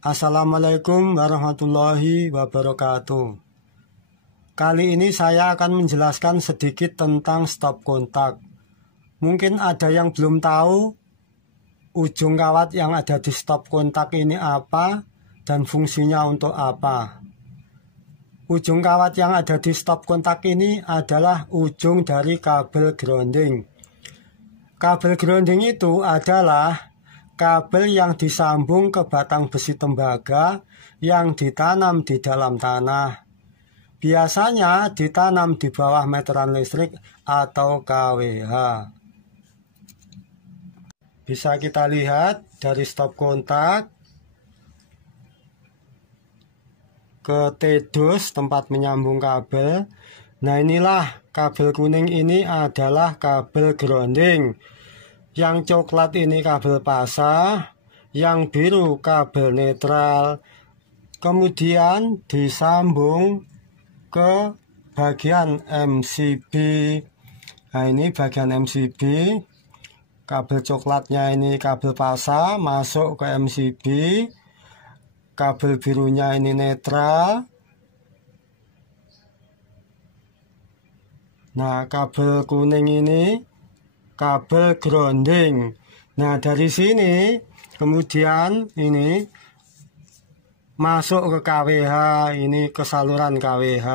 Assalamualaikum warahmatullahi wabarakatuh. Kali ini saya akan menjelaskan sedikit tentang stop kontak. Mungkin ada yang belum tahu ujung kawat yang ada di stop kontak ini apa dan fungsinya untuk apa. Ujung kawat yang ada di stop kontak ini adalah ujung dari kabel grounding. Kabel grounding itu adalah kabel yang disambung ke batang besi tembaga yang ditanam di dalam tanah. Biasanya ditanam di bawah meteran listrik atau KWH. Bisa kita lihat dari stop kontak ke T-dos tempat menyambung kabel. Nah, inilah kabel kuning ini adalah kabel grounding. Yang coklat ini kabel pasah, yang biru kabel netral. Kemudian disambung ke bagian MCB. Nah, ini bagian MCB. Kabel coklatnya ini kabel pasah masuk ke MCB. Kabel birunya ini netral. Nah, kabel kuning ini kabel grounding. Nah, dari sini kemudian ini masuk ke KWH, ini ke saluran KWH.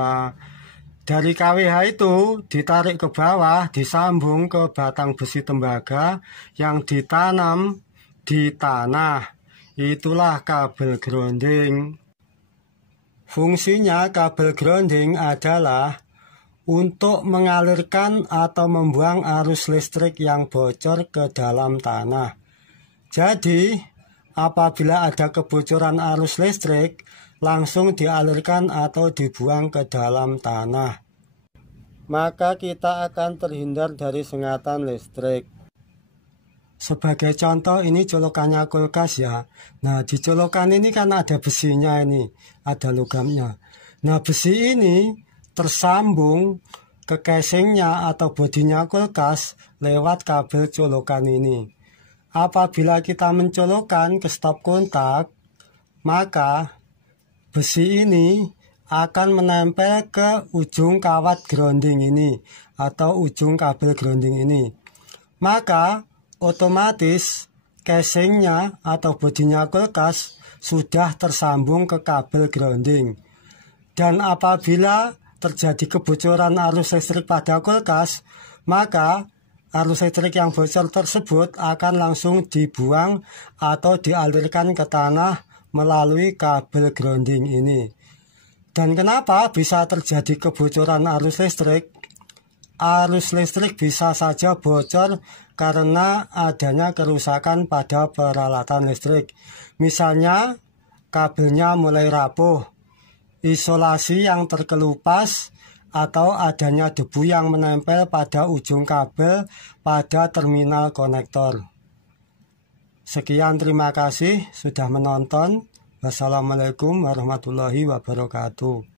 Dari KWH itu ditarik ke bawah, disambung ke batang besi tembaga yang ditanam di tanah. Itulah kabel grounding. Fungsinya kabel grounding adalah untuk mengalirkan atau membuang arus listrik yang bocor ke dalam tanah. Jadi, apabila ada kebocoran arus listrik, langsung dialirkan atau dibuang ke dalam tanah. Maka kita akan terhindar dari sengatan listrik. Sebagai contoh, ini colokannya kulkas ya. Nah, di colokan ini kan ada besinya ini, ada logamnya. Nah, besi ini tersambung ke casingnya atau bodinya kulkas lewat kabel colokan ini. Apabila kita mencolokkan ke stop kontak, maka besi ini akan menempel ke ujung kawat grounding ini atau ujung kabel grounding ini. Maka otomatis casingnya atau bodinya kulkas sudah tersambung ke kabel grounding. Dan apabila terjadi kebocoran arus listrik pada kulkas, maka arus listrik yang bocor tersebut akan langsung dibuang atau dialirkan ke tanah melalui kabel grounding ini. Dan kenapa bisa terjadi kebocoran arus listrik? Arus listrik bisa saja bocor karena adanya kerusakan pada peralatan listrik. Misalnya, kabelnya mulai rapuh, isolasi yang terkelupas, atau adanya debu yang menempel pada ujung kabel pada terminal konektor. Sekian, terima kasih sudah menonton. Wassalamualaikum warahmatullahi wabarakatuh.